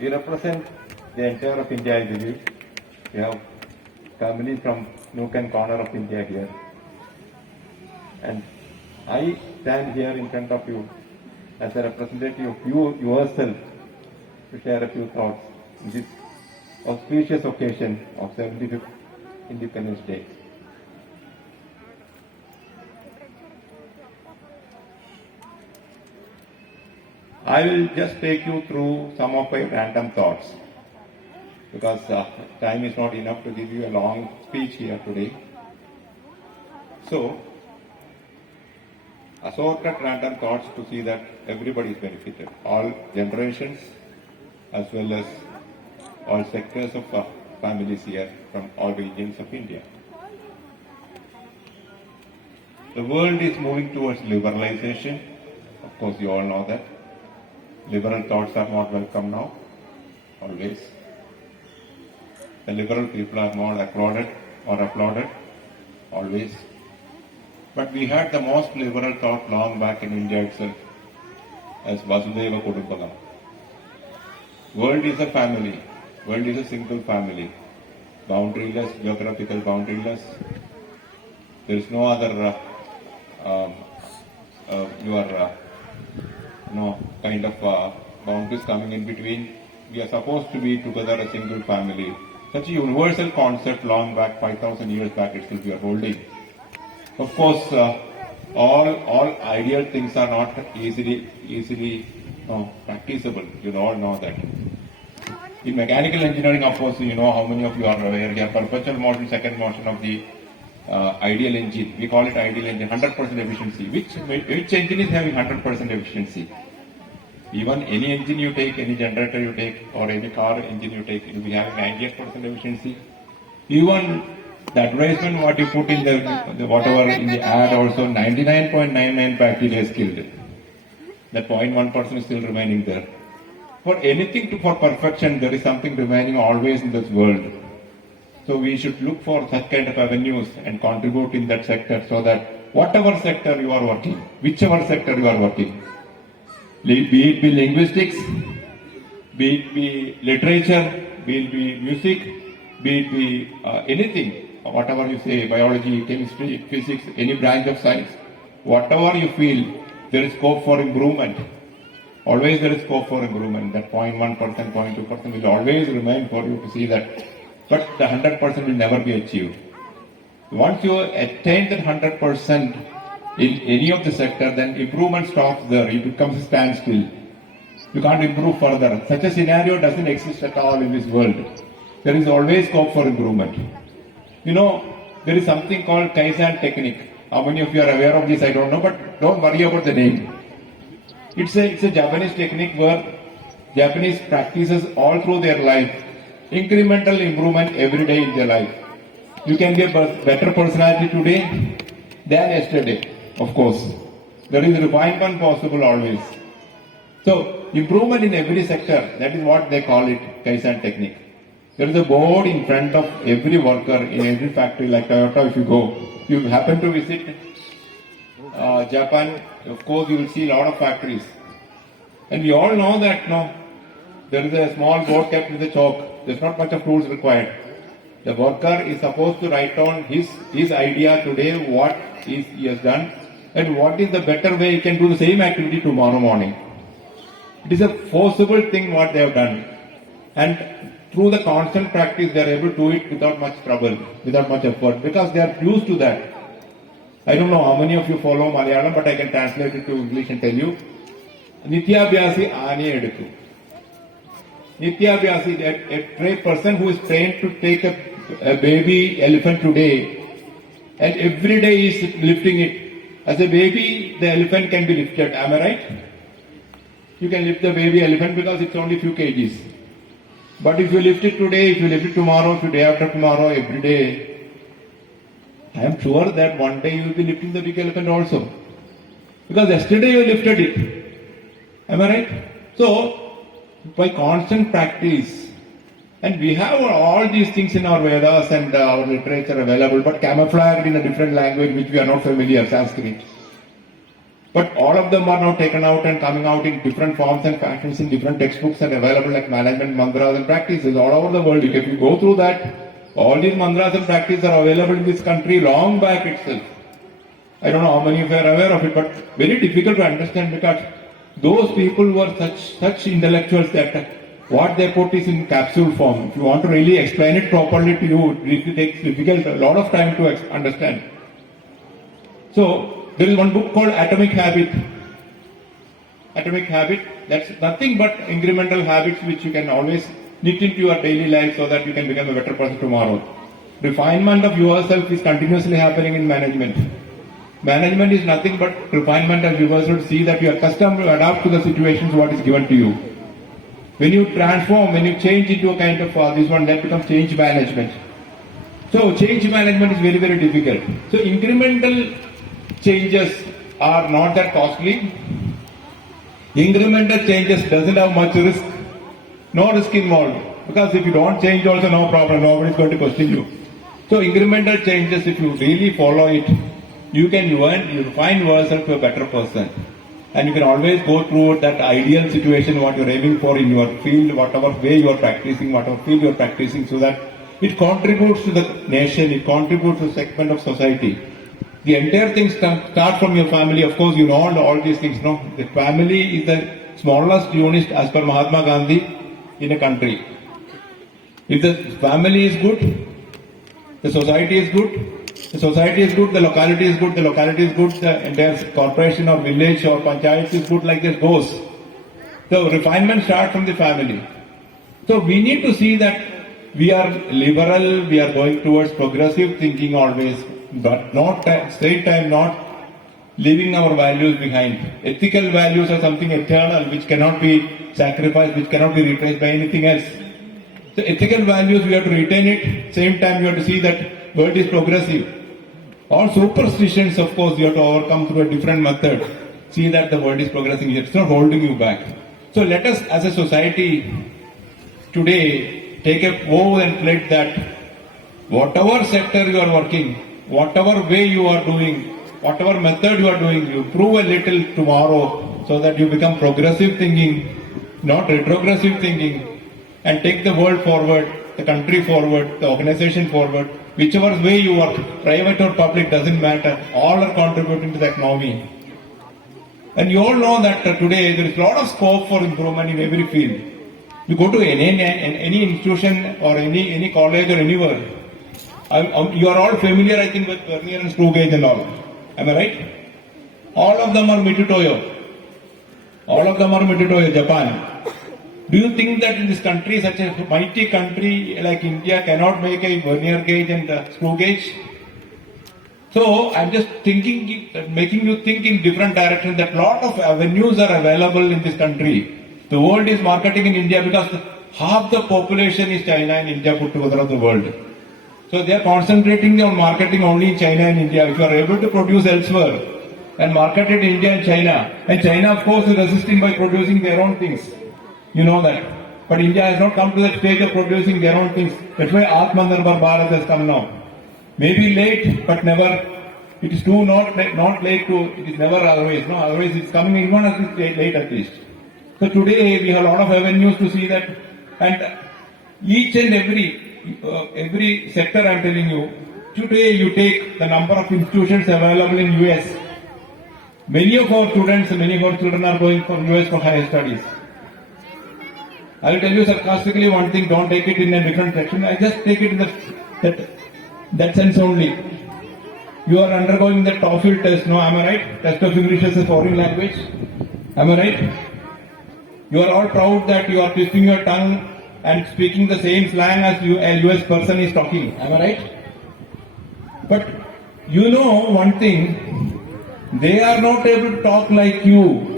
We represent the entire of India, I believe. We have family from nook and corner of India here. And I stand here in front of you as a representative of you yourself to share a few thoughts in this auspicious occasion of 75th Independence Day. I will just take you through some of my random thoughts because time is not enough to give you a long speech here today. So, assorted random thoughts to see that everybody is benefited, all generations as well as all sectors of families here from all regions of India. The world is moving towards liberalization. Of course, you all know that. Liberal thoughts are not welcome now, always. The liberal people are not applauded, always. But we had the most liberal thought long back in India itself as Vasudhaiva Kudumbakam. World is a family. World is a single family. Boundaryless, geographical boundaryless. There is no other kind of boundaries coming in between. We are supposed to be together a single family. Such a universal concept long back, 5,000 years back itself we are holding. Of course, all ideal things are not easily practicable. You all know that. In mechanical engineering, of course, you know how many of you are aware here. Perpetual motion, second motion of the ideal engine. We call it ideal engine, 100% efficiency. Which engine is having 100% efficiency? Even any engine you take, any generator you take, or any car engine you take, it will be having 98% efficiency. Even the advertisement what you put in the whatever in the ad also 99.99 bacteria is killed. That 0.1% is still remaining there. For anything for perfection, there is something remaining always in this world. So we should look for such kind of avenues and contribute in that sector so that whatever sector you are working, whichever sector you are working, be it be linguistics, be it be literature, be it be music, be it be anything, whatever you say, biology, chemistry, physics, any branch of science, whatever you feel, there is scope for improvement. Always there is scope for improvement. That 0.1%, 0.2% will always remain for you to see that. But the 100% will never be achieved. Once you attain that 100% in any of the sector, then improvement stops there. It becomes a standstill. You can't improve further. Such a scenario doesn't exist at all in this world. There is always scope for improvement. You know, there is something called Kaizen technique. How many of you are aware of this? I don't know, but don't worry about the name. It's a Japanese technique where Japanese practices all through their life incremental improvement every day in their life. You can get better personality today than yesterday, of course. There is refinement possible always. So, improvement in every sector, that is what they call it, Kaizen technique. There is a board in front of every worker in every factory, like Toyota, if you go. You happen to visit Japan, of course you will see a lot of factories. And we all know that there is a small board kept with a chalk. There's not much of tools required. The worker is supposed to write down his idea today, what he has done, and what is the better way he can do the same activity tomorrow morning. It is a forcible thing what they have done. And through the constant practice, they are able to do it without much trouble, without much effort, because they are used to that. I don't know how many of you follow Malayalam, but I can translate it to English and tell you. Nityabhyasi aane edukku. Nityabhyasi, a person who is trained to take a baby elephant today, and every day is lifting it. As a baby, the elephant can be lifted. Am I right? You can lift the baby elephant because it's only few kgs. But if you lift it today, if you lift it tomorrow, if you day after tomorrow, every day, I am sure that one day you will be lifting the big elephant also. Because yesterday you lifted it. Am I right? So, by constant practice, and we have all these things in our Vedas and our literature available, but camouflaged in a different language which we are not familiar, Sanskrit. But all of them are now taken out and coming out in different forms and fashions in different textbooks and available like management mantras and practices all over the world. If you go through that, all these mantras and practices are available in this country long back itself. I don't know how many of you are aware of it, but very difficult to understand because those people were such intellectuals that what they put is in capsule form. If you want to really explain it properly to you, it takes a lot of time to understand. So there is one book called Atomic Habit. Atomic Habit, that's nothing but incremental habits which you can always knit into your daily life so that you can become a better person tomorrow. Refinement of yourself is continuously happening in management. Management is nothing but refinement of yourself to see that you are accustomed to adapt to the situations what is given to you. When you transform, when you change into a kind of this one, that becomes change management. So change management is very, very difficult. So incremental changes are not that costly. Incremental changes doesn't have much risk. No risk involved. Because if you don't change also no problem, nobody is going to question you. So incremental changes, if you really follow it, you can find yourself a better person. And you can always go through that ideal situation, what you're aiming for in your field, whatever way you are practicing, whatever field you are practicing, so that it contributes to the nation, it contributes to a segment of society. The entire thing starts from your family. Of course, you know all these things. No, the family is the smallest unit as per Mahatma Gandhi in a country. If the family is good, the society is good. The society is good, the locality is good, the locality is good, the entire corporation or village or panchayat is good, like this goes. So refinement starts from the family. So we need to see that we are liberal, we are going towards progressive thinking always, but not at the same time not leaving our values behind. Ethical values are something eternal which cannot be sacrificed, which cannot be replaced by anything else. So ethical values, we have to retain it. Same time, you have to see that world is progressive. All superstitions, of course, you have to overcome through a different method. See that the world is progressing. It's not holding you back. So let us, as a society, today take a vow and pledge that whatever sector you are working, whatever way you are doing, whatever method you are doing, you prove a little tomorrow so that you become progressive thinking, not retrogressive thinking, and take the world forward, the country forward, the organization forward. Whichever way you work, private or public, doesn't matter. All are contributing to the economy. And you all know that today there is a lot of scope for improvement in every field. You go to any institution or any college or anywhere. You are all familiar, I think, with vernier and screw gauge and all. Am I right? All of them are Mitutoyo. All of them are Mitutoyo, Japan. Do you think that in this country, such a mighty country like India, cannot make a vernier gauge and screw gauge? So I'm just thinking, making you think in different directions that lot of avenues are available in this country. The world is marketing in India because half the population is China and India put together of the world. So they are concentrating on marketing only in China and India. If you are able to produce elsewhere and market it in India and China of course is resisting by producing their own things. You know that. But India has not come to that stage of producing their own things. That's why Atmanirbhar Bharat has come now. Maybe late, but never. It is too not late to, it is never otherwise. No, otherwise it's coming even as late at least. So today we have a lot of avenues to see that. And each and every sector I am telling you, today you take the number of institutions available in US. Many of our children are going from US for higher studies. I will tell you sarcastically one thing, don't take it in a different section. I just take it in that sense only. You are undergoing the TOEFL test, no, am I right? Test of English as a foreign language. Am I right? You are all proud that you are twisting your tongue and speaking the same slang as a US person is talking. Am I right? But you know one thing, they are not able to talk like you.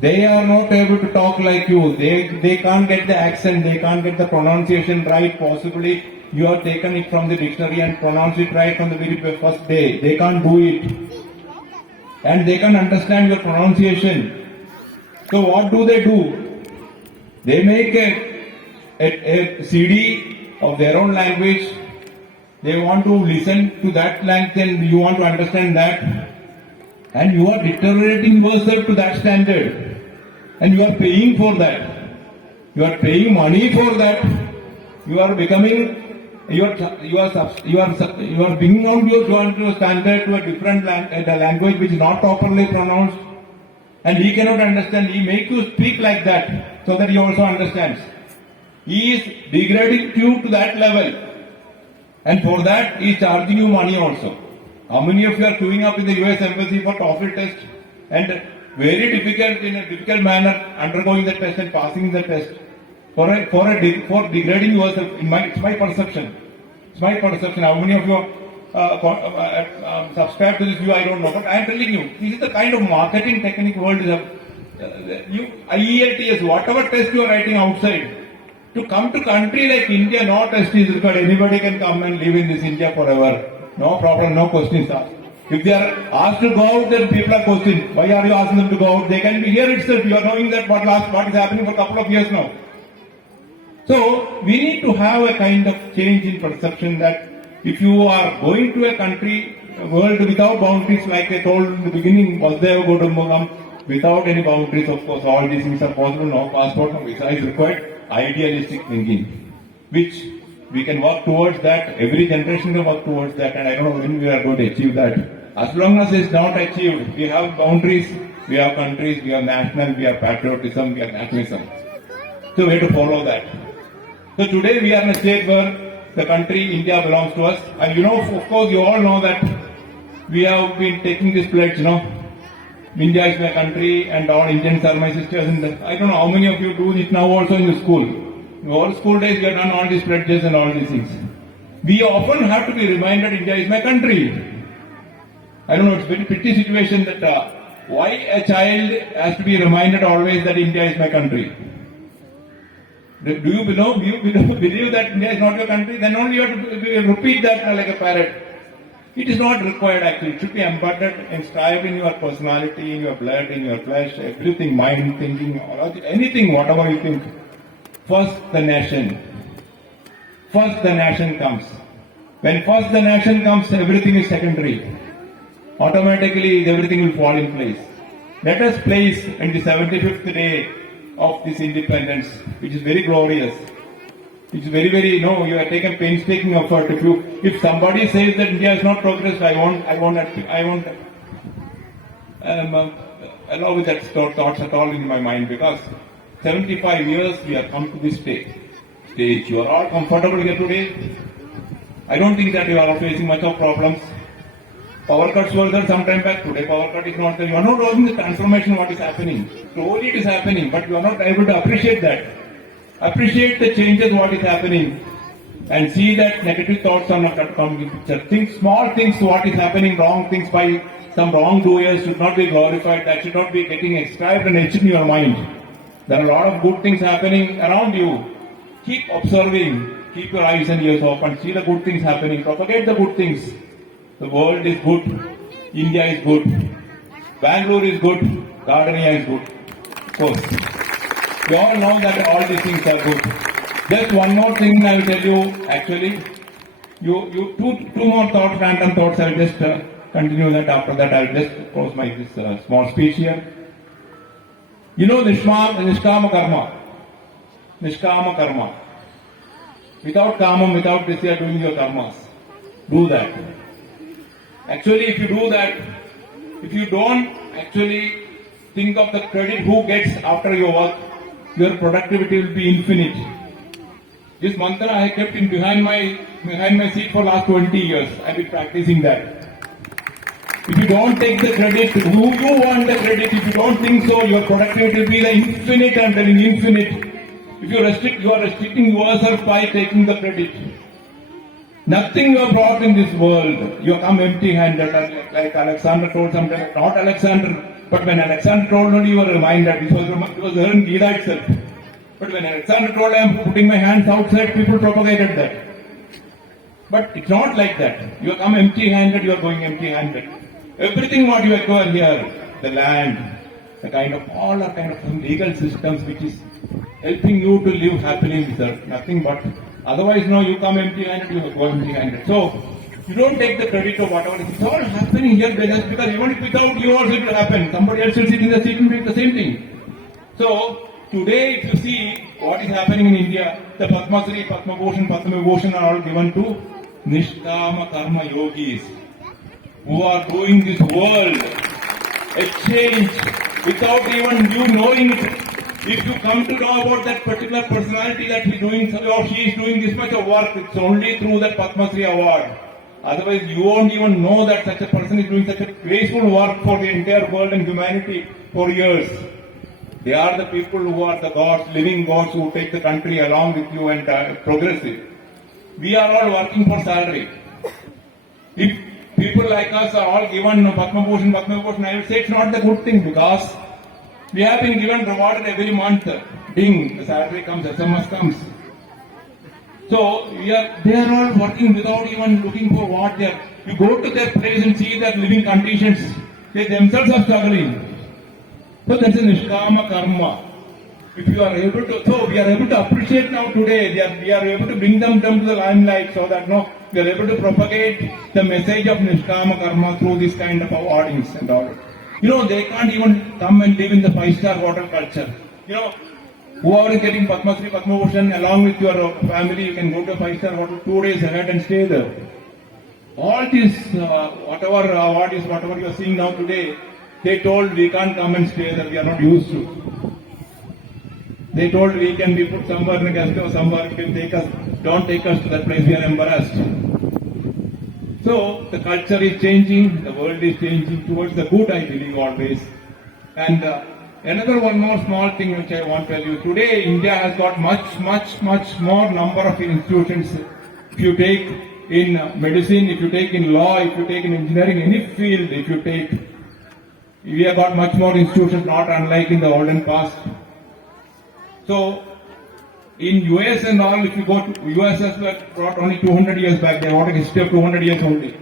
They are not able to talk like you. They can't get the accent, they can't get the pronunciation right. Possibly you have taken it from the dictionary and pronounced it right from the very first day. They can't do it. And they can't understand your pronunciation. So what do? They make a CD of their own language. They want to listen to that language and you want to understand that. and you are deteriorating yourself to that standard, and you are paying for that. You are paying money for that. You are becoming. You are bringing on your standard to a different language which is not properly pronounced, and he cannot understand. He makes you speak like that so that he also understands. He is degrading you to that level, and for that he is charging you money also. How many of you are queuing up in the US Embassy for TOEFL test and very difficult in a difficult manner undergoing the test and passing the test for degrading yourself? It's my perception. It's my perception. How many of you subscribe to this view? I don't know, but I am telling you, this is the kind of marketing technique world is. IELTS, whatever test you are writing outside, to come to country like India, no test is required. Anybody can come and live in this India forever. No problem, no questions asked. If they are asked to go out, then people are questioned. Why are you asking them to go out? They can be here itself. You are knowing that what is happening for a couple of years now. So we need to have a kind of change in perception that if you are going to a country, a world without boundaries, like I told in the beginning, Vasudhaiva Kutumbakam, without any boundaries, of course, all these things are possible. No passport, no visa is required. Idealistic thinking, which we can work towards that. Every generation can work towards that, and I don't know when we are going to achieve that. As long as it's not achieved, we have boundaries, we have countries, we have national, we have patriotism, we have nationalism. So we have to follow that. So today we are in a state where the country India belongs to us, and you know, of course, you all know that we have been taking this pledge, India is my country and all Indians are my sisters. And I don't know how many of you do it now also in the school. In all school days we have done all these pledges and all these things. We often have to be reminded India is my country. I don't know, it's a very pity situation that why a child has to be reminded always that India is my country. Do you believe that India is not your country? Then only you have to repeat that like a parrot. It is not required actually. It should be embedded and inscribed in your personality, in your blood, in your flesh, everything, mind, thinking, anything, whatever you think. First the nation. First the nation comes. When first the nation comes, everything is secondary. Automatically everything will fall in place. Let us place in the 75th day of this independence, which is very glorious. It's very, you have taken painstaking effort. If somebody says that India has not progressed, I won't allow with that thoughts at all in my mind, because 75 years we have come to this stage. You are all comfortable here today. I don't think that you are facing much of problems. Power cuts were there some time back. Today power cut is not there. You are not knowing the transformation what is happening. Slowly it is happening, but you are not able to appreciate that. Appreciate the changes what is happening and see that negative thoughts are not coming in picture. Think small things what is happening, wrong things by some wrongdoers should not be glorified. That should not be getting inscribed and etched in your mind. There are a lot of good things happening around you. Keep observing. Keep your eyes and ears open. See the good things happening. Propagate the good things. The world is good. India is good. Bangalore is good. Gardenia is good. Of course. We all know that all these things are good. Just one more thing I will tell you. Actually, two more thoughts, random thoughts. I will just continue that. After that, I will just close my this small speech here. You know, Nishkama Karma. Nishkama Karma. Without karma, without this, you are doing your karmas. Do that. Actually, if you do that, if you don't actually think of the credit who gets after your work, your productivity will be infinite. This mantra I kept in behind my seat for last 20 years. I've been practicing that. If you don't take the credit, who you want the credit? If you don't think so, your productivity will be the infinite. I'm telling you, infinite. If you are restricting yourself by taking the credit. Nothing you have brought in this world. You come empty-handed, like Alexander told sometimes. Not Alexander. But when Alexander told only, you were reminded. It was in Gita itself. But when Alexander told, I am putting my hands outside, people propagated that. But it's not like that. You come empty-handed, you are going empty-handed. Everything what you acquire here, the land, all are kind of legal systems which is helping you to live happily with earth. Nothing but. Otherwise, no, you come empty-handed, you go empty-handed. So, You don't take the credit of whatever. It's all happening here because even if without you also it will happen. Somebody else will sit in the seat and do the same thing. So today, if you see what is happening in India, the Padma Shri, Padma Bhushan, Padma Vibhushan are all given to Nishkama Karma Yogis who are doing this world a change without even you knowing it. If you come to know about that particular personality that he's doing or she is doing this much of work, it's only through that Padma Shri award. Otherwise, you won't even know that such a person is doing such a graceful work for the entire world and humanity for years. They are the people who are the gods, living gods who take the country along with you and progress it. We are all working for salary. If people like us are all given Padma Bhushan, I would say it's not the good thing because we have been given rewarded every month. Ding, the salary comes, SMS comes. So they are all working without even looking for what they are. You go to their place and see their living conditions. They themselves are struggling. So that's a Nishkama Karma. If you are able to, so we are able to appreciate now today, we are able to bring them to the limelight so that we are able to propagate the message of Nishkama Karma through this kind of awardings and all. They can't even come and live in the 5-star hotel culture. Whoever is getting Padma Shri, Padma Bhushan, along with your family, you can go to a 5-star hotel 2 days ahead and stay there. All this, whatever award is, whatever you are seeing now today, they told we can't come and stay there, we are not used to. They told we can be put somewhere in a guest house, somewhere, you can take us, don't take us to that place, we are embarrassed. So, the culture is changing, the world is changing towards the good, I believe, always. And another one more small thing which I want to tell you. Today, India has got much more number of institutions. If you take in medicine, if you take in law, if you take in engineering, any field, if you take, we have got much more institutions, not unlike in the olden past. So, in US and all, if you go to US has brought only 200 years back, they got a history of 200 years only.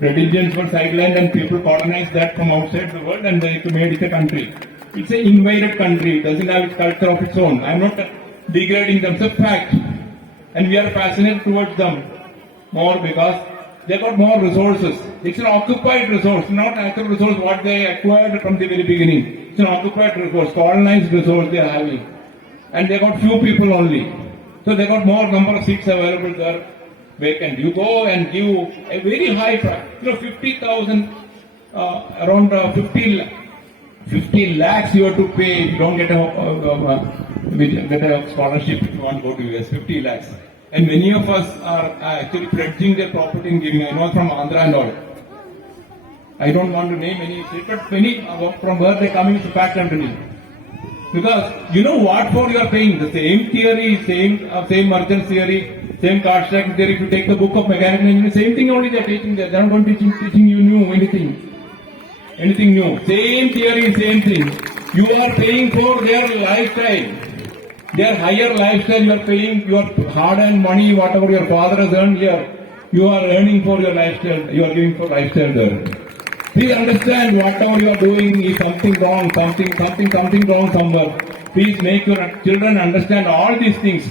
Religions were sidelined and people colonized that from outside the world and they made it a country. It's an invaded country, it doesn't have its culture of its own. I'm not degrading them, it's a fact. And we are fascinated towards them more because they got more resources. It's an occupied resource, not natural resource what they acquired from the very beginning. It's an occupied resource, colonized resource they are having. And they got few people only. So they got more number of seats available there vacant. You go and give a very high price, 50,000, around 50 lakhs you have to pay if you don't get a scholarship if you want to go to US, 50 lakhs. And many of us are actually pledging their property and giving. I know from Andhra and all. I don't want to name any, but many from where they come is a fact I'm telling you. Because you know what for you are paying? The same theory, same merchant theory, same Cartwright theory. If you take the book of mechanical engineering, same thing only they are teaching there. They are not going to teaching you new anything new. Same theory, same thing. You are paying for their lifestyle, their higher lifestyle. You are paying your hard-earned money, whatever your father has earned here. You are earning for your lifestyle. You are giving for lifestyle there. Please understand whatever you are doing is something wrong, something wrong somewhere. Please make your children understand all these things.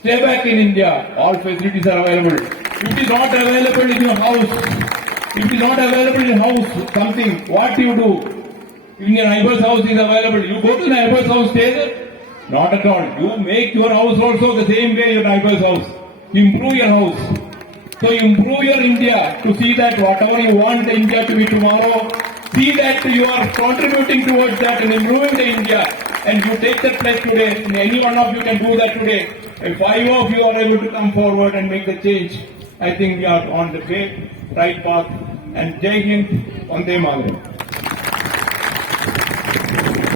Stay back in India. All facilities are available. If it is not available in your house, something, what do you do? In your neighbor's house is available. You go to the neighbor's house, stay there? Not at all. You make your house also the same way your neighbor's house. Improve your house. So improve your India to see that whatever you want India to be tomorrow, see that you are contributing towards that and improving the India. And you take that place today. Any one of you can do that today. If 5 of you are able to come forward and make the change, I think we are on the right path. And Jai Hind, Vande Mataram.